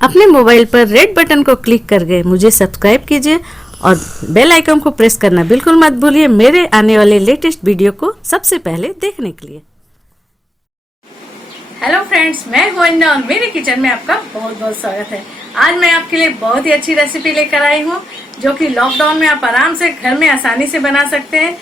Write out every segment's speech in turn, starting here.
अपने मोबाइल पर red button को क्लिक करके मुझे सब्सक्राइब कीजिए और बेल आइकन को प्रेस करना बिल्कुल मत भूलिए मेरे आने वाले लेटेस्ट वीडियो को सबसे पहले देखने के लिए। हेलो फ्रेंड्स, मैं हूं इंदा और मेरे किचन में आपका बहुत बहुत स्वागत है। आज मैं आपके लिए बहुत ही अच्छी रेसिपी लेकर आई हूं जो कि लॉकडाउन में आप आराम से घर में आसानी से बना सकते हैं।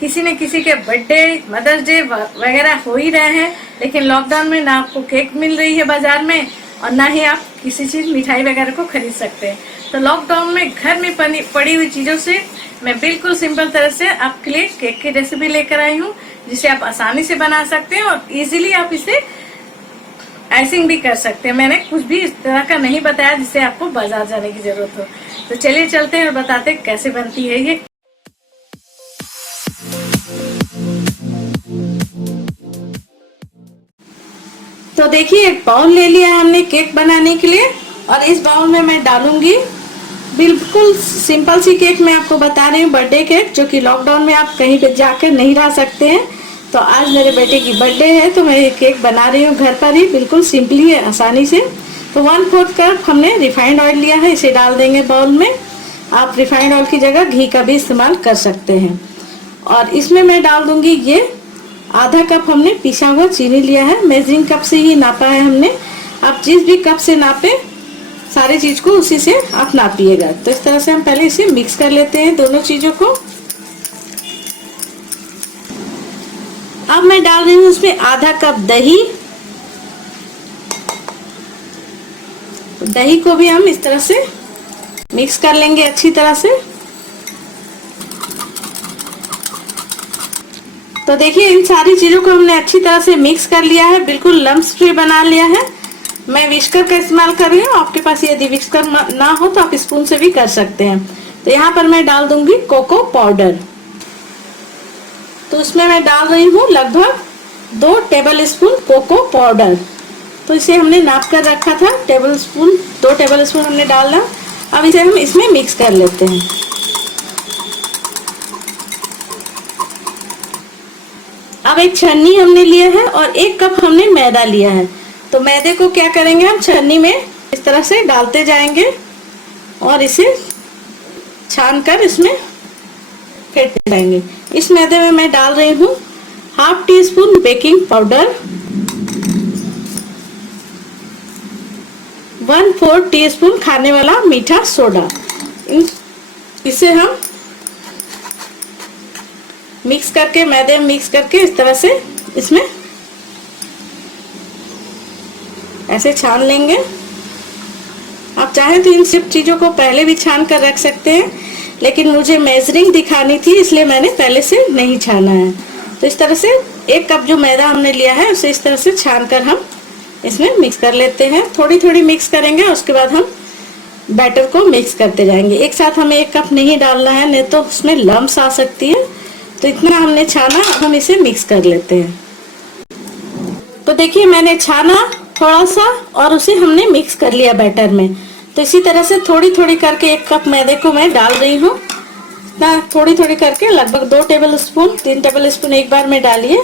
किसी न किसी के बर्थडे, मदर्स डे वगैरह हो ही रहे हैं, लेकिन लॉकडाउन में ना आपको केक मिल रही है बाजार में और ना ही आप किसी चीज मिठाई वगैरह को खरीद सकते हैं। तो लॉकडाउन में घर में पड़ी हुई चीजों से मैं बिल्कुल सिंपल तरह से आपके लिए केक की रेसिपी लेकर आई हूँ, जिसे आप आसानी से बना सकते हैं और इजीली आप इसे आइसिंग भी कर सकते हैं। मैंने कुछ भी इस तरह का नहीं बताया जिससे आपको बाजार जाने की जरूरत हो। तो चलिए चलते हैं और बताते हैं कैसे बनती है ये। तो देखिए, एक बाउल ले लिया है हमने केक बनाने के लिए और इस बाउल में मैं डालूंगी बिल्कुल सिंपल सी केक। मैं आपको बता रही हूँ बर्थडे केक, जो कि लॉकडाउन में आप कहीं पे जाकर नहीं ला सकते हैं। तो आज मेरे बेटे की बर्थडे है तो मैं ये केक बना रही हूँ घर पर ही, बिल्कुल सिंपली है, आसानी से। तो 1/4 कप हमने रिफाइंड ऑयल लिया है, इसे डाल देंगे बाउल में। आप रिफाइंड ऑयल की जगह घी का भी इस्तेमाल कर सकते हैं। और इसमें मैं डाल दूंगी ये आधा कप हमने पिसा हुआ चीनी लिया है। मेजरिंग कप से ही नापा है हमने। आप जिस भी कप से नापे सारी चीज को उसी से आप नापिएगा। तो इस तरह से हम पहले इसे मिक्स कर लेते हैं दोनों चीजों को। अब मैं डाल रही हूँ उसमें आधा कप दही। दही को भी हम इस तरह से मिक्स कर लेंगे अच्छी तरह से। तो देखिए, इन सारी चीजों को हमने अच्छी तरह से मिक्स कर लिया है, बिल्कुल लम्स फ्री बना लिया है। मैं विस्कर का इस्तेमाल कर रही हूँ, आपके पास यदि विस्कर ना हो तो आप स्पून से भी कर सकते हैं। तो यहाँ पर मैं डाल दूंगी कोको पाउडर। तो इसमें मैं डाल रही हूँ लगभग 2 टेबल स्पून कोको पाउडर। तो इसे हमने नाप कर रखा था, 2 टेबल स्पून हमने डाला। अब इसे हम इसमें मिक्स कर लेते हैं। अब एक छन्नी हमने लिया है और 1 कप हमने मैदा लिया है। तो मैदे को क्या करेंगे, हम छन्नी में इस तरह से डालते जाएंगे और इसे छान कर इसमें फेंटते जाएंगे। इस मैदे में मैं डाल रही हूँ 1/2 टीस्पून बेकिंग पाउडर, 1/4 टीस्पून खाने वाला मीठा सोडा। इसे हम मिक्स करके, मैदे में मिक्स करके इस तरह से इसमें ऐसे छान लेंगे। आप चाहें तो इन सब चीजों को पहले भी छान कर रख सकते हैं, लेकिन मुझे मेजरिंग दिखानी थी इसलिए मैंने पहले से नहीं छाना है। तो इस तरह से 1 कप जो मैदा हमने लिया है उसे इस तरह से छान कर हम इसमें मिक्स कर लेते हैं। थोड़ी थोड़ी मिक्स करेंगे, उसके बाद हम बैटर को मिक्स करते जाएंगे। एक साथ हमें 1 कप नहीं डालना है, नहीं तो उसमें लम्स आ सकती है। तो इतना हमने छाना, हम इसे मिक्स कर लेते हैं। तो देखिए, मैंने छाना थोड़ा सा और उसे हमने मिक्स कर लिया बैटर में। तो इसी तरह से थोड़ी थोड़ी करके 1 कप मैदे को मैं डाल रही हूँ। थोड़ी थोड़ी करके लगभग 2 टेबल स्पून 3 टेबल स्पून एक बार में डालिए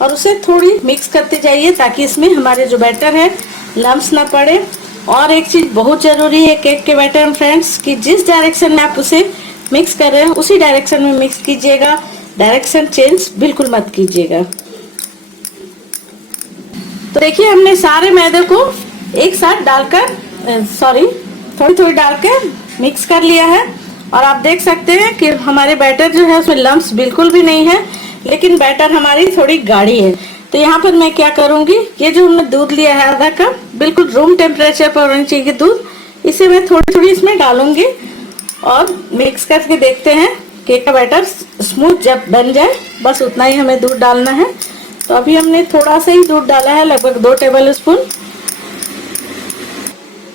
और उसे थोड़ी मिक्स करते जाइए ताकि इसमें हमारे जो बैटर है लम्स ना पड़े। और एक चीज बहुत जरूरी है केक के बैटर में फ्रेंड्स, कि जिस डायरेक्शन में आप उसे मिक्स कर रहे हैं उसी डायरेक्शन में मिक्स कीजिएगा, डायरेक्शन चेंज बिल्कुल मत कीजिएगा। तो देखिए, हमने सारे मैदे को एक साथ डालकर थोड़ी थोड़ी डालकर मिक्स कर लिया है। और आप देख सकते हैं कि हमारे बैटर जो है उसमें लम्स बिल्कुल भी नहीं है, लेकिन बैटर हमारी थोड़ी गाढ़ी है। तो यहाँ पर मैं क्या करूंगी, ये जो हमने दूध लिया है आधा कप, बिल्कुल रूम टेम्परेचर पर होना चाहिए दूध, इसे मैं थोड़ी थोड़ी इसमें डालूंगी और मिक्स करके देखते हैं। केक का बैटर स्मूथ जब बन जाए बस उतना ही हमें दूध डालना है। तो अभी हमने थोड़ा सा ही दूध डाला है, लगभग 2 टेबल स्पून।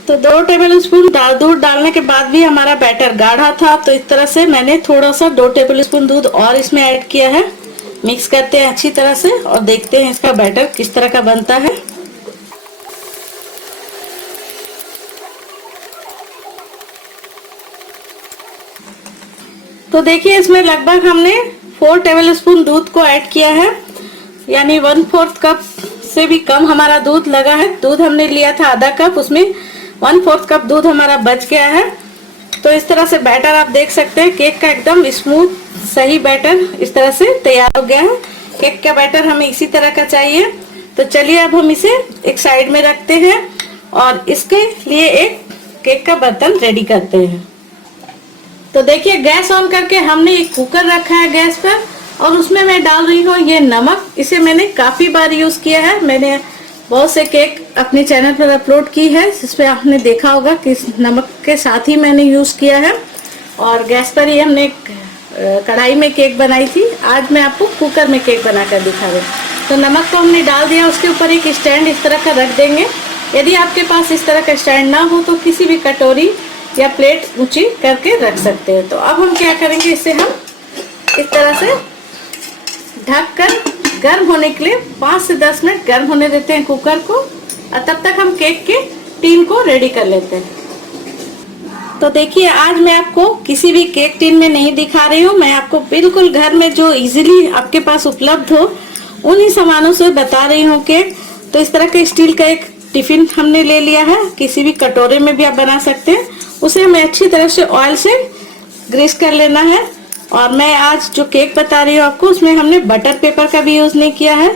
तो 2 टेबल स्पून दूध डालने के बाद भी हमारा बैटर गाढ़ा था, तो इस तरह से मैंने थोड़ा सा 2 टेबल स्पून दूध और इसमें ऐड किया है। मिक्स करते हैं अच्छी तरह से और देखते हैं इसका बैटर किस तरह का बनता है। तो देखिए, इसमें लगभग हमने 4 टेबल स्पून दूध को ऐड किया है, यानी 1/4 कप से भी कम हमारा दूध लगा है। दूध हमने लिया था आधा कप, उसमें 1/4 कप दूध हमारा बच गया है। तो इस तरह से बैटर आप देख सकते हैं केक का एकदम स्मूथ सही बैटर इस तरह से तैयार हो गया है। केक का बैटर हमें इसी तरह का चाहिए। तो चलिए अब हम इसे एक साइड में रखते हैं और इसके लिए एक केक का बर्तन रेडी करते हैं। तो देखिए गैस ऑन करके हमने एक कुकर रखा है गैस पर और उसमें मैं डाल रही हूँ ये नमक। इसे मैंने काफी बार यूज किया है, मैंने बहुत से केक अपने चैनल पर अपलोड की है जिसपे आपने देखा होगा कि नमक के साथ ही मैंने यूज किया है। और गैस पर ही हमने कढ़ाई में केक बनाई थी, आज मैं आपको कुकर में केक बनाकर दिखा रही हूँ। तो नमक को हमने डाल दिया, उसके ऊपर एक स्टैंड इस तरह का रख देंगे। यदि आपके पास इस तरह का स्टैंड ना हो तो किसी भी कटोरी या प्लेट ऊंची करके रख सकते हैं। तो अब हम क्या करेंगे, इसे हम इस तरह से ढककर गर्म होने के लिए 5 से 10 मिनट गर्म होने देते हैं कुकर को और तब तक हम केक के टीन को रेडी कर लेते हैं। तो देखिए आज मैं आपको किसी भी केक टीन में नहीं दिखा रही हूँ, मैं आपको बिल्कुल घर में जो इजीली आपके पास उपलब्ध हो उन्हीं सामानों से बता रही हूँ केक। तो इस तरह के स्टील का एक टिफिन हमने ले लिया है, किसी भी कटोरे में भी आप बना सकते हैं। उसे हमें अच्छी तरह से ऑयल से ग्रीस कर लेना है। और मैं आज जो केक बता रही हूँ आपको उसमें हमने बटर पेपर का भी यूज नहीं किया है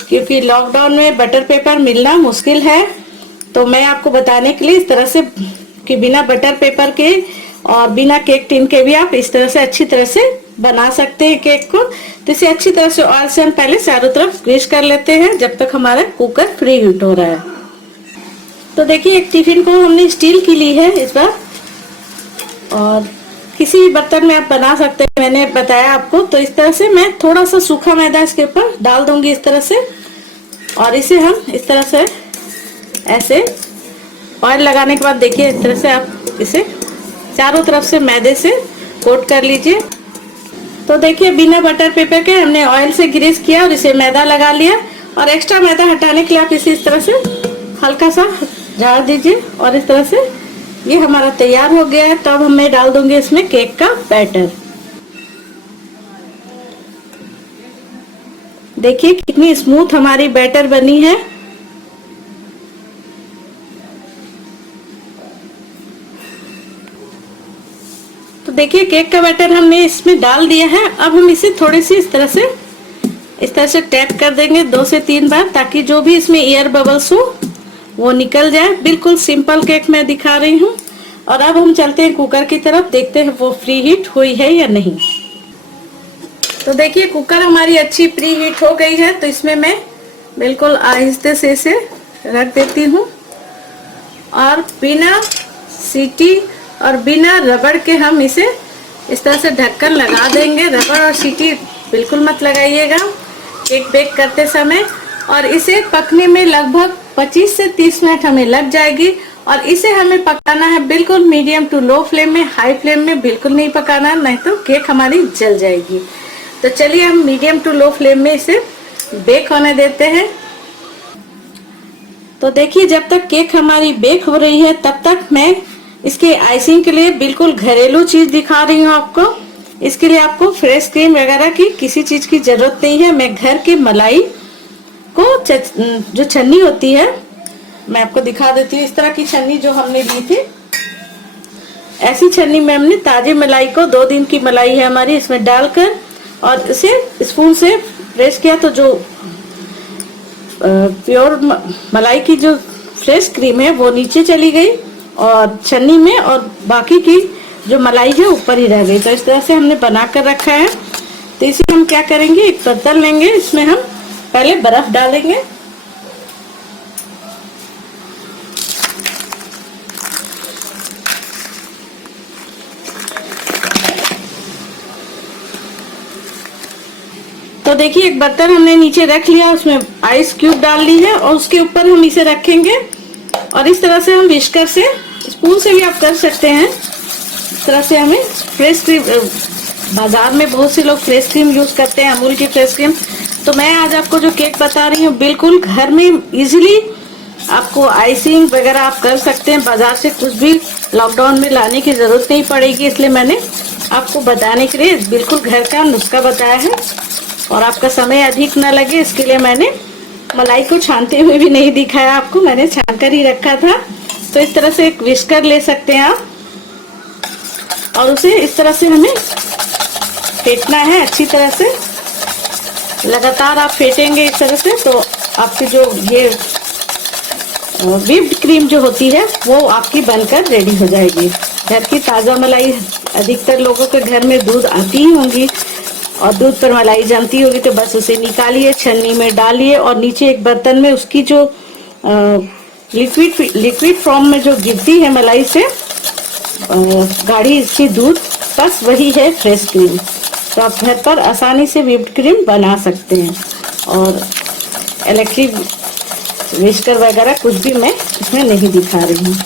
क्योंकि लॉकडाउन में बटर पेपर मिलना मुश्किल है। तो मैं आपको बताने के लिए इस तरह से कि बिना बटर पेपर के और बिना केक टिन के भी आप इस तरह से अच्छी तरह से बना सकते हैं केक को। तो इसे अच्छी तरह से ऑयल से हम पहले चारों तरफ ग्रीस कर लेते हैं जब तक हमारा कुकर प्री हीट हो रहा है। तो देखिए एक टिफिन को हमने स्टील की ली है इस बार और किसी भी बर्तन में आप बना सकते हैं, मैंने बताया आपको। तो इस तरह से मैं थोड़ा सा सूखा मैदा इसके ऊपर डाल दूंगी इस तरह से और इसे हम इस तरह से ऐसे ऑयल लगाने के बाद देखिए इस तरह से आप इसे चारों तरफ से मैदे से कोट कर लीजिए। तो देखिए बिना बटर पेपर के हमने ऑयल से ग्रीस किया और इसे मैदा लगा लिया और एक्स्ट्रा मैदा हटाने के लिए आप इसे इस तरह से हल्का सा झाड़ दीजिए और इस तरह से ये हमारा तैयार हो गया है। तो अब मैं डाल दूंगी इसमें केक का बैटर। देखिए कितनी स्मूथ हमारी बैटर बनी है। तो देखिए केक का बैटर हमने इसमें डाल दिया है। अब हम इसे थोड़ी सी इस तरह से टैप कर देंगे 2 से 3 बार ताकि जो भी इसमें एयर बबल्स हो वो निकल जाए। बिल्कुल सिंपल केक मैं दिखा रही हूँ। और अब हम चलते हैं कुकर की तरफ, देखते हैं वो प्री हीट हुई है या नहीं। तो देखिए कुकर हमारी अच्छी प्री हीट हो गई है। तो इसमें मैं बिल्कुल आहिस्ते से इसे रख देती हूँ और बिना सीटी और बिना रबड़ के हम इसे इस तरह से ढक्कन लगा देंगे। रबड़ और सीटी बिल्कुल मत लगाइएगा केक बेक करते समय। और इसे पकने में लगभग 25 से 30 मिनट हमें लग जाएगी और इसे हमें पकाना है बिल्कुल मीडियम टू लो फ्लेम में, हाई फ्लेम में बिल्कुल नहीं पकाना, नहीं तो केक हमारी जल जाएगी। तो चलिए हम मीडियम टू लो फ्लेम में इसे बेक होने देते हैं। तो देखिए जब तक केक हमारी बेक हो रही है तब तक मैं इसके आइसिंग के लिए बिल्कुल घरेलू चीज दिखा रही हूँ आपको। इसके लिए आपको फ्रेश क्रीम वगैरह की किसी चीज की जरूरत नहीं है। मैं घर के मलाई को जो छन्नी होती है मैं आपको दिखा देती हूँ। इस तरह की छन्नी जो हमने ली थी, ऐसी छन्नी में हमने ताजे मलाई को 2 दिन की मलाई है हमारी इसमें डालकर और इसे स्पून से प्रेस किया तो जो प्योर मलाई की जो फ्रेश क्रीम है वो नीचे चली गई और छन्नी में और बाकी की जो मलाई है ऊपर ही रह गई। तो इस तरह से हमने बना कर रखा है। तो इसे हम क्या करेंगे, एक बर्तन लेंगे, इसमें हम पहले बर्फ डालेंगे। तो देखिए एक बर्तन हमने नीचे रख लिया, उसमें आइस क्यूब डाल ली है और उसके ऊपर हम इसे रखेंगे और इस तरह से हम विस्कर से, स्पून से भी आप कर सकते हैं। इस तरह से हमें फ्रेश क्रीम, बाजार में बहुत से लोग फ्रेश क्रीम यूज करते हैं, अमूल की फ्रेश क्रीम। तो मैं आज आपको जो केक बता रही हूँ बिल्कुल घर में इजीली आपको आइसिंग वगैरह आप कर सकते हैं। बाजार से कुछ भी लॉकडाउन में लाने की जरूरत नहीं पड़ेगी, इसलिए मैंने आपको बताने के लिए बिल्कुल घर का नुस्खा बताया है और आपका समय अधिक न लगे इसके लिए मैंने मलाई को छानते हुए भी नहीं दिखाया आपको, मैंने छान कर ही रखा था। तो इस तरह से एक विस्कर ले सकते हैं आप, और उसे इस तरह से हमें फेंटना है अच्छी तरह से। लगातार आप फेंटेंगे इस तरह से तो आपकी जो ये व्हिप्ड क्रीम जो होती है वो आपकी बनकर रेडी हो जाएगी। घर की ताज़ा मलाई, अधिकतर लोगों के घर में दूध आती ही होंगी और दूध पर मलाई जमती होगी, तो बस उसे निकालिए, छन्नी में डालिए और नीचे एक बर्तन में उसकी जो लिक्विड फॉर्म में जो गिरती है मलाई से गाढ़ी इसकी दूध, बस वही है फ्रेश क्रीम। तो आप घर पर आसानी से व्हिप्ड क्रीम बना सकते हैं। और इलेक्ट्रिक विस्कर वगैरह कुछ भी मैं इसमें नहीं दिखा रही हूँ।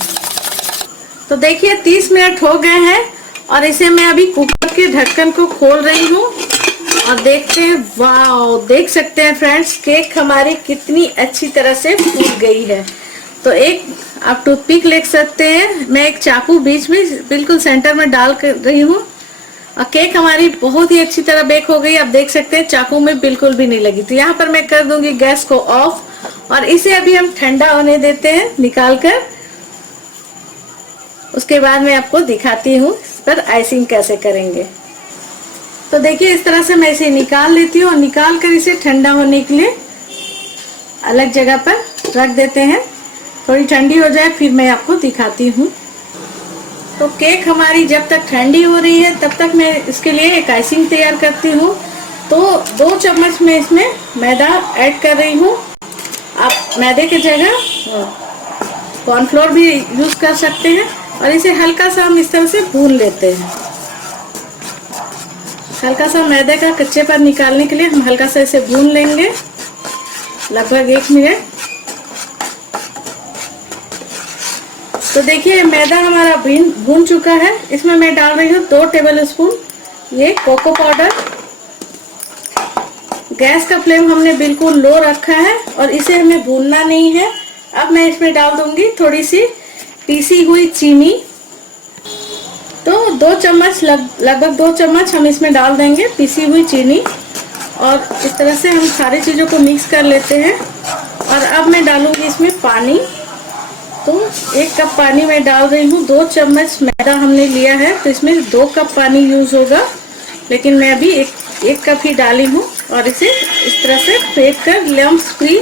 तो देखिए 30 मिनट हो गए हैं और इसे मैं अभी कुकर के ढक्कन को खोल रही हूँ और देखते हैं। वाह, देख सकते हैं फ्रेंड्स, केक हमारी कितनी अच्छी तरह से फूल गई है। तो एक आप टूथपिक ले सकते हैं, मैं एक चाकू बीच में बिल्कुल सेंटर में डाल कर रही हूँ और केक हमारी बहुत ही अच्छी तरह बेक हो गई। आप देख सकते हैं चाकू में बिल्कुल भी नहीं लगी। तो यहाँ पर मैं कर दूंगी गैस को ऑफ और इसे अभी हम ठंडा होने देते हैं निकाल कर। उसके बाद मैं आपको दिखाती हूँ इस पर आइसिंग कैसे करेंगे। तो देखिए इस तरह से मैं इसे निकाल लेती हूँ और निकाल कर इसे ठंडा होने के लिए अलग जगह पर रख देते हैं। थोड़ी ठंडी हो जाए फिर मैं आपको दिखाती हूँ। तो केक हमारी जब तक ठंडी हो रही है तब तक मैं इसके लिए एक आइसिंग तैयार करती हूँ। तो 2 चम्मच मैं इसमें मैदा ऐड कर रही हूँ। आप मैदे की जगह कॉर्नफ्लोर भी यूज कर सकते हैं और इसे हल्का सा हम इस तरह से भून लेते हैं। हल्का सा मैदे का कच्चेपन निकालने के लिए हम हल्का सा इसे भून लेंगे, लगभग 1 मिनट। तो देखिए मैदा हमारा भून चुका है। इसमें मैं डाल रही हूँ 2 टेबल स्पून ये कोको पाउडर। गैस का फ्लेम हमने बिल्कुल लो रखा है और इसे हमें भूनना नहीं है। अब मैं इसमें डाल दूंगी थोड़ी सी पीसी हुई चीनी। तो 2 चम्मच लगभग 2 चम्मच हम इसमें डाल देंगे पीसी हुई चीनी और इस तरह से हम सारी चीज़ों को मिक्स कर लेते हैं। और अब मैं डालूंगी इसमें पानी। तो 1 कप पानी मैं डाल रही हूँ। 2 चम्मच मैदा हमने लिया है तो इसमें 2 कप पानी यूज होगा, लेकिन मैं अभी एक कप ही डाली हूँ। और इसे इस तरह से फेंट कर लम्स फ्री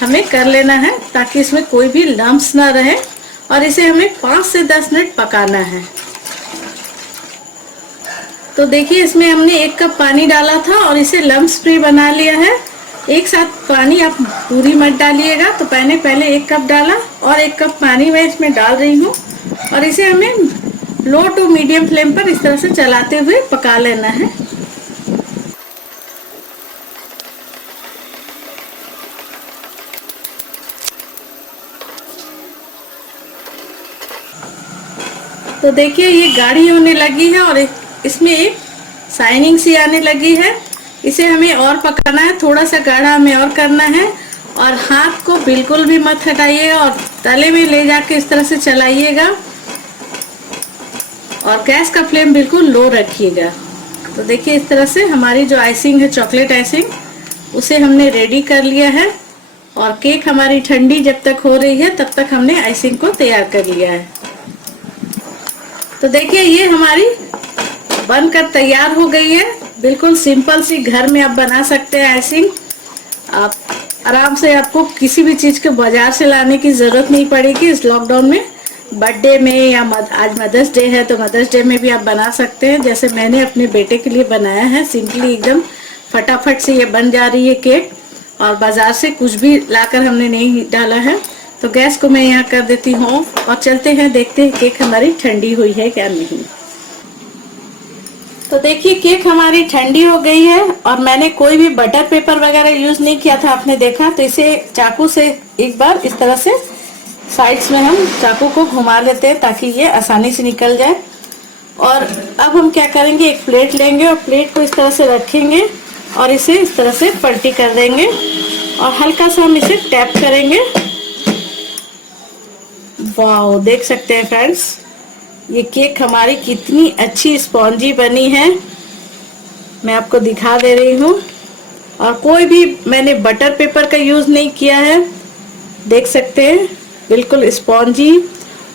हमें कर लेना है ताकि इसमें कोई भी लम्स ना रहे। और इसे हमें 5 से 10 मिनट पकाना है। तो देखिए इसमें हमने 1 कप पानी डाला था और इसे लम्स फ्री बना लिया है। एक साथ पानी आप पूरी मत डालिएगा, तो पहले 1 कप डाला और 1 कप पानी मैं इसमें डाल रही हूँ और इसे हमें लो टू मीडियम फ्लेम पर इस तरह से चलाते हुए पका लेना है। तो देखिए ये गाढ़ी होने लगी है और इसमें एक शाइनिंग सी आने लगी है। इसे हमें और पकाना है, थोड़ा सा गाढ़ा हमें और करना है। और हाथ को बिल्कुल भी मत हटाइएगा और तले में ले जाके इस तरह से चलाइएगा और गैस का फ्लेम बिल्कुल लो रखिएगा। तो देखिए इस तरह से हमारी जो आइसिंग है, चॉकलेट आइसिंग, उसे हमने रेडी कर लिया है। और केक हमारी ठंडी जब तक हो रही है तब तक हमने आइसिंग को तैयार कर लिया है। तो देखिए ये हमारी बनकर तैयार हो गई है। बिल्कुल सिंपल सी घर में आप बना सकते हैं आइसिंग। आप आराम से, आपको किसी भी चीज़ के बाजार से लाने की ज़रूरत नहीं पड़ेगी इस लॉकडाउन में। बर्थडे में या आज मदर्स डे है तो मदर्स डे में भी आप बना सकते हैं। जैसे मैंने अपने बेटे के लिए बनाया है, सिंपली एकदम फटाफट से ये बन जा रही है केक और बाजार से कुछ भी लाकर हमने नहीं डाला है। तो गैस को मैं यहाँ कर देती हूँ और चलते हैं, देखते हैं केक हमारी ठंडी हुई है क्या नहीं। तो देखिए केक हमारी ठंडी हो गई है और मैंने कोई भी बटर पेपर वगैरह यूज नहीं किया था, आपने देखा। तो इसे चाकू से एक बार इस तरह से साइड्स में हम चाकू को घुमा लेते हैं ताकि ये आसानी से निकल जाए। और अब हम क्या करेंगे, एक प्लेट लेंगे और प्लेट को इस तरह से रखेंगे और इसे इस तरह से पलटी कर देंगे और हल्का सा हम इसे टैप करेंगे। वाह, देख सकते हैं फ्रेंड्स ये केक हमारी कितनी अच्छी स्पॉन्जी बनी है। मैं आपको दिखा दे रही हूँ और कोई भी मैंने बटर पेपर का यूज़ नहीं किया है। देख सकते हैं बिल्कुल स्पॉन्जी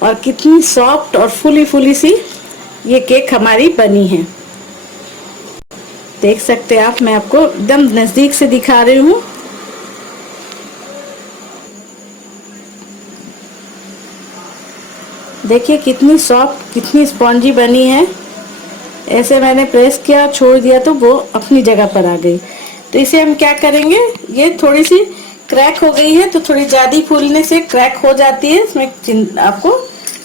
और कितनी सॉफ्ट और फुली फुली सी ये केक हमारी बनी है। देख सकते हैं आप, मैं आपको एकदम नजदीक से दिखा रही हूँ। देखिए कितनी सॉफ्ट, कितनी स्पॉन्जी बनी है। ऐसे मैंने प्रेस किया, छोड़ दिया तो वो अपनी जगह पर आ गई। तो इसे हम क्या करेंगे, ये थोड़ी सी क्रैक हो गई है तो थोड़ी ज्यादा फूलने से क्रैक हो जाती है, इसमें आपको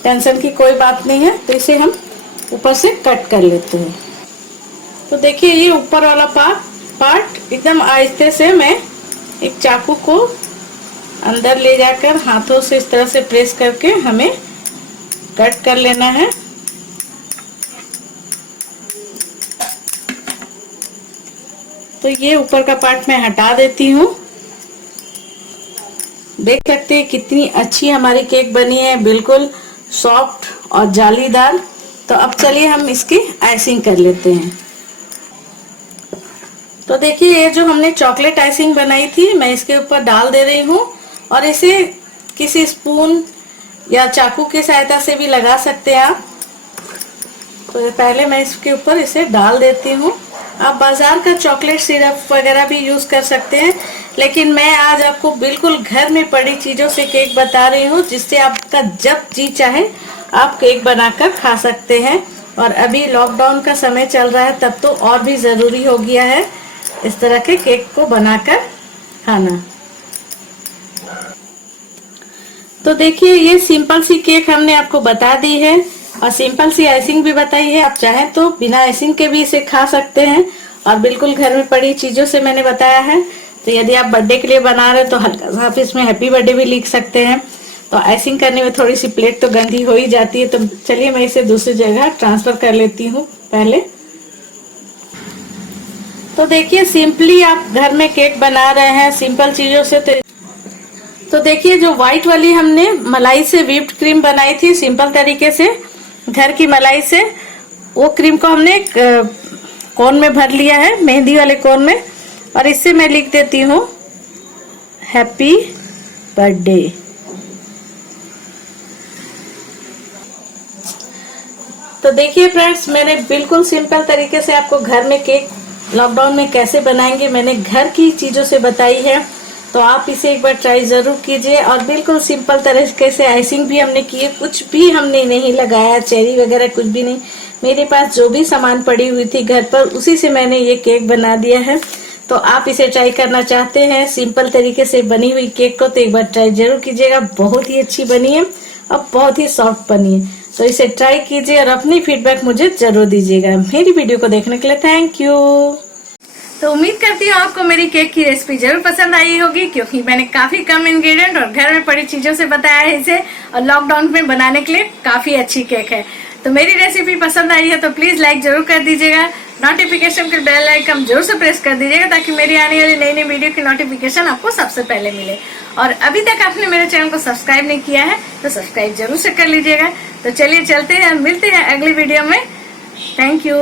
टेंशन की कोई बात नहीं है। तो इसे हम ऊपर से कट कर लेते हैं। तो देखिए ये ऊपर वाला पार्ट एकदम आहिस्ते से मैं एक चाकू को अंदर ले जाकर हाथों से इस तरह से प्रेस करके हमें कट कर लेना है। तो ये ऊपर का पार्ट मैं हटा देती हूँ। देख सकते हैं कितनी अच्छी हमारी केक बनी है, बिल्कुल सॉफ्ट और जालीदार। तो अब चलिए हम इसकी आइसिंग कर लेते हैं। तो देखिए ये जो हमने चॉकलेट आइसिंग बनाई थी, मैं इसके ऊपर डाल दे रही हूँ और इसे किसी स्पून या चाकू की सहायता से भी लगा सकते हैं आप। तो पहले मैं इसके ऊपर इसे डाल देती हूँ। आप बाजार का चॉकलेट सिरप वगैरह भी यूज कर सकते हैं, लेकिन मैं आज आपको बिल्कुल घर में पड़ी चीजों से केक बता रही हूँ, जिससे आपका जब जी चाहे आप केक बनाकर खा सकते हैं। और अभी लॉकडाउन का समय चल रहा है, तब तो और भी जरूरी हो गया है इस तरह के केक को बनाकर खाना। तो देखिए ये सिंपल सी केक हमने आपको बता दी है और सिंपल सी आइसिंग भी बताई है। आप चाहें तो बिना आइसिंग के भी इसे खा सकते हैं और बिल्कुल घर में पड़ी चीजों से मैंने बताया है। तो यदि आप बर्थडे के लिए बना रहे हैं तो हल्का सा आप इसमें हैप्पी बर्थडे भी लिख सकते हैं। तो आइसिंग करने में थोड़ी सी प्लेट तो गंदी हो ही जाती है। तो चलिए मैं इसे दूसरी जगह ट्रांसफर कर लेती हूँ पहले। तो देखिए सिंपली आप घर में केक बना रहे हैं सिंपल चीजों से। तो देखिए जो व्हाइट वाली हमने मलाई से व्हिप्ड क्रीम बनाई थी सिंपल तरीके से, घर की मलाई से, वो क्रीम को हमने एक कोन में भर लिया है, मेहंदी वाले कोन में। और इससे मैं लिख देती हूँ हैप्पी बर्थडे। तो देखिए फ्रेंड्स, मैंने बिल्कुल सिंपल तरीके से आपको घर में केक लॉकडाउन में कैसे बनाएंगे मैंने घर की चीजों से बताई है। तो आप इसे एक बार ट्राई जरूर कीजिए। और बिल्कुल सिंपल तरीके से आइसिंग भी हमने की है, कुछ भी हमने नहीं लगाया, चेरी वगैरह कुछ भी नहीं। मेरे पास जो भी सामान पड़ी हुई थी घर पर, उसी से मैंने ये केक बना दिया है। तो आप इसे ट्राई करना चाहते हैं सिंपल तरीके से बनी हुई केक को, तो एक बार ट्राई जरूर कीजिएगा। बहुत ही अच्छी बनी है और बहुत ही सॉफ्ट बनी है। तो इसे ट्राई कीजिए और अपनी फीडबैक मुझे जरूर दीजिएगा। मेरी वीडियो को देखने के लिए थैंक यू। तो उम्मीद करती हूँ आपको मेरी केक की रेसिपी जरूर पसंद आई होगी, क्योंकि मैंने काफी कम इंग्रेडिएंट और घर में पड़ी चीजों से बताया है इसे, और लॉकडाउन में बनाने के लिए काफी अच्छी केक है। तो मेरी रेसिपी पसंद आई है तो प्लीज लाइक जरूर कर दीजिएगा। नोटिफिकेशन के बेल आइकन जरूर से प्रेस कर दीजिएगा, ताकि मेरी आने वाली नई नई वीडियो की नोटिफिकेशन आपको सबसे पहले मिले। और अभी तक आपने मेरे चैनल को सब्सक्राइब नहीं किया है तो सब्सक्राइब जरूर से कर लीजिएगा। तो चलिए चलते हैं, मिलते हैं अगली वीडियो में। Thank you.